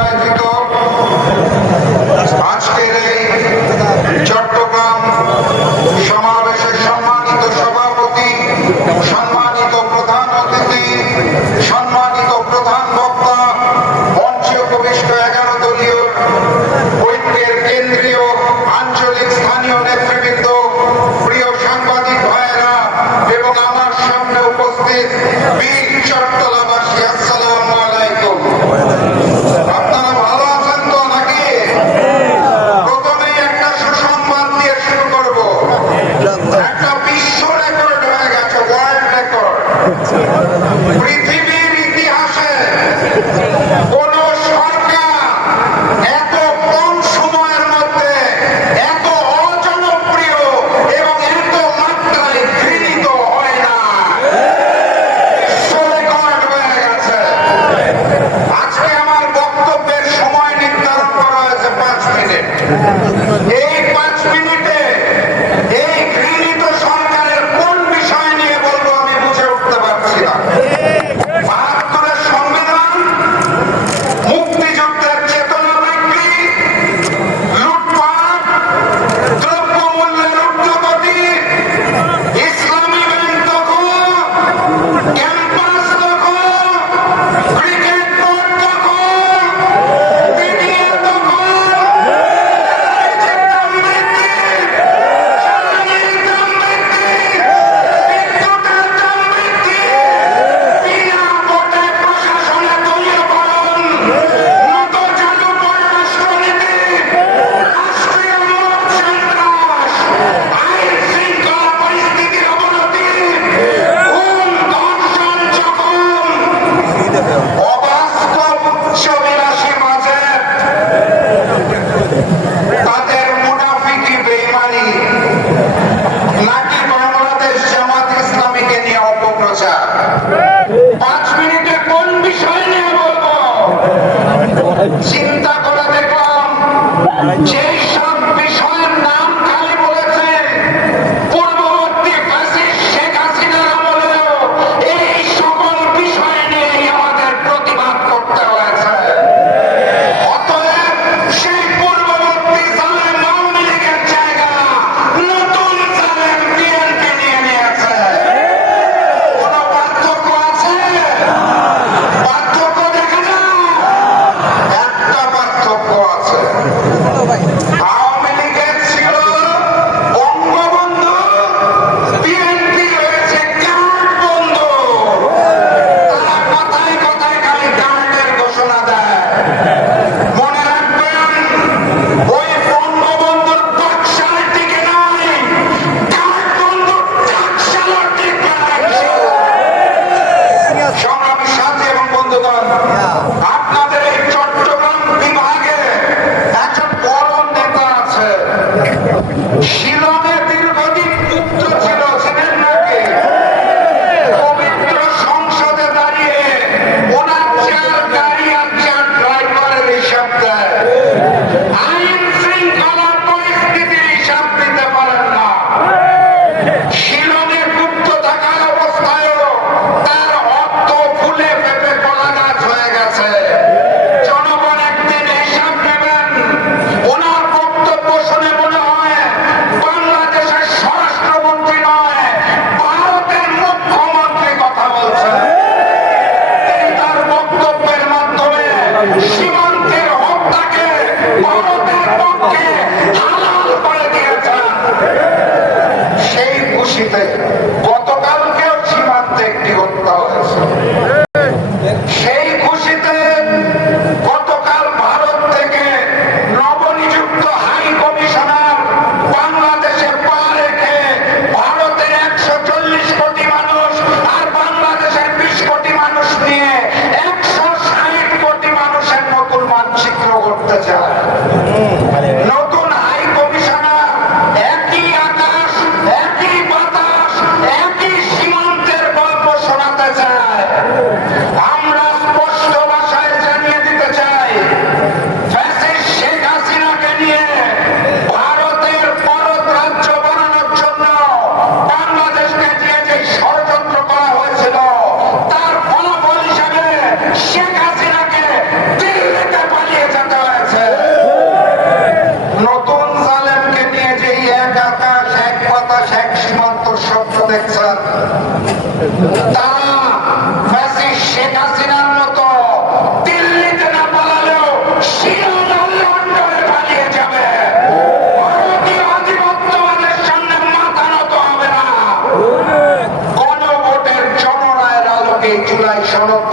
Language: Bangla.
আয়োজিত আজকের এই চট্টগ্রাম সমাবেশের সম্মানিত সভাপতি, সম্মানিত প্রধান অতিথি, সম্মানিত প্রধান বক্তা, মঞ্চে উপবিষ্ট 11 দলীয় ঐক্যের কেন্দ্রীয়, আঞ্চলিক, স্থানীয় নেতৃবৃন্দ, প্রিয় সাংবাদিক ভাইয়েরা এবং আমার সামনে উপস্থিত বীর চট্টলাবাসী, আসসালামু আলাইকুম। আপনারা ভালো আছেন তো নাকি? প্রথমেই একটা সুসংবাদ দিয়ে শুরু করব। একটা বিশ্ব রেকর্ড হয়ে গেছে, ওয়ার্ল্ড রেকর্ড। পৃথিবীর ইতিহাসে কোন সরকার এত কম সময়ের মধ্যে এত অজনপ্রিয় এবং এত মাত্রায় ঘৃণিত হয় না। বিশ্ব রেকর্ড হয়ে গেছে। আজকে আমার বক্তব্যের সময় নির্ধারণ করা হয়েছে 5 মিনিট। এই 5 মিনিটে এই ঘৃণিত সরকারের কোন বিষয় নিয়ে বলবো আমি বুঝে উঠতে পারছি না। ৭২-এর সংবিধান, মুক্তিযুদ্ধের চেতনা বৃদ্ধি, লুটপাট, দ্রব্যমূল্যের ঊর্ধ্বগতি, ইসলামী ব্যাংক দখল, ক্যাম্পাস দখল, ক্রিকেট বোর্ড দখল, মিডিয়া দখল, ডিজিটাল বৃদ্ধি, জ্বালানির দাম বৃদ্ধি, বিদ্যুতের দাম বৃদ্ধি, বিনা ভোটে প্রশাসনে দলীয়করণ, নতজানু পররাষ্ট্রনীতি, রাষ্ট্রীয় মব সন্ত্রাস, আইন শৃঙ্খলা পরিস্থিতির অবনতি, খুন, ধর্ষণ, জখম, অবাস্তব উচ্চাভিলাষী বাজেট, তাদের মুনাফিকি, বেঈমানি, নাকি বাংলাদেশ জামাত ইসলামীকে নিয়ে অপপ্রচার। 5 মিনিটে কোন বিষয় নিয়ে বলবো চিন্তা করে দেখলাম, যেই সব বিষয়ের নাম খালি বলেছে পূর্ববর্তী ফ্যাসিস্ট শেখ হাসিনার আমলেও এই সকল বিষয় নিয়েই আমাদের প্রতিবাদ করতে হয়েছে। অতএব সেই পূর্ববর্তী জালেম আওয়ামী লীগের জায়গা নতুন জালেম বিএনপি নিয়ে নিয়েছে। কোন পার্থক্য আছে? পার্থক্য দেখা যায়? একটা পার্থক্য আছে। আওয়ামী লীগের ছিল বঙ্গবন্ধু, বিএনপি হয়েছে কার্ড বন্ধু। তারা কথায় কথায় খালি কার্ডের ঘোষণা দেয়। মনে রাখবেন, ওই বঙ্গবন্ধুর টকশাল টিকে নাই, কার্ড বন্ধুর টকশালও টিকে নাই। সংগ্রামী সাথী এবং বন্ধুগণ, আপনাদের এই চট্টগ্রাম বিভাগে একজন বড় নেতা আছে। শিলংয়ে দীর্ঘদিন মুক্ত ছিল, ছিলেন নাকি? পবিত্র সংসদে দাঁড়িয়ে ওনার 4 গাড়ি আর 4 ড্রাইভারের হিসাব দেয়। আইন শৃঙ্খলা পরিস্থিতির হিসাব দিতে পারেন না। শিলংয়ে মুক্ত থাকার অবস্থায়ও তার অর্থ ফুলে ফেপে কলা গাছ হয়ে গেছে। জনগণ একদিন হিসাব নেবেন। ওনার বক্তব্য শুনে মনে হয় বাংলাদেশের স্বরাষ্ট্রমন্ত্রী নয়, ভারতের মুখ্যমন্ত্রী কথা বলছেন। তিনি তার বক্তব্যের মাধ্যমে সীমান্তের হত্যাকে ভারতের পক্ষে হালাল করে দিয়েছেন। সেই খুশিতে গতকালকেও সীমান্তে একটি হত্যা হয়েছে। সেই খুশিতে গতকাল ভারত থেকে নবনিযুক্ত হাই কমিশনার বাংলাদেশে পা রেখে ভারতের 140 কোটি মানুষ আর বাংলাদেশের 20 কোটি মানুষ নিয়ে 160 কোটি মানুষের মতো শেখ হাসিনার মতো দিল্লিতে না পালালেও শিয়ালদার লন্ডনে পালিয়ে যাবে। ভারতীয় আধিপত্যবাদের সামনে মাথা নত হবে না। গণভোটের জনরায়ের আলোকে জুলাই সনদ